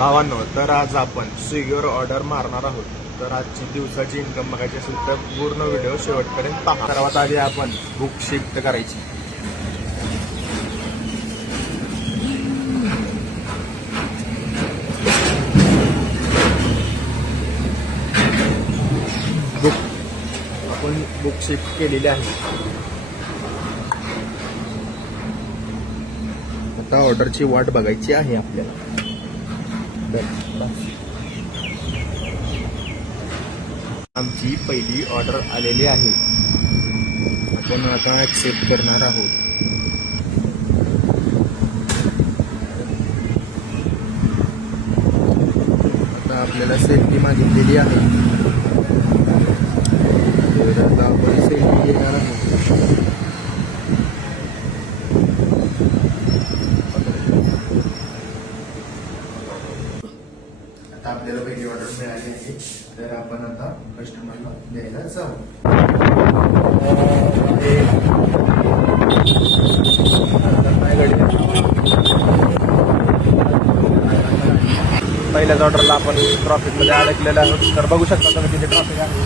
भावांनो, तर आज आपण स्विगीवर ऑर्डर मारणार आहोत. तर आजची दिवसाची इन्कम बघायची असेल तर पूर्ण व्हिडिओ शेवटपर्यंत पहा. सर्वात आधी आपण बुक शिफ्ट करायची. आपण बुक शिफ्ट केलेली आहे. आता ऑर्डरची वाट बघायची आहे आपल्याला. आमची पहिली ऑर्डर आलेली आहे. आपण आता ऍक्सेप्ट करणार आहोत. आता आपल्याला सेल्फी मागितलेली आहे. तर आता आपण सेल्फी घेणार आहोत. आता आपल्याला पहिली ऑर्डर मिळाली आहे. तर आपण आता कस्टमरला द्यायला जाऊ. पहिल्याच ऑर्डरला आपण ट्रॉफिकमध्ये अडकलेलो आहोत. तर बघू शकता तुम्ही किती ट्रॉफिक आहे.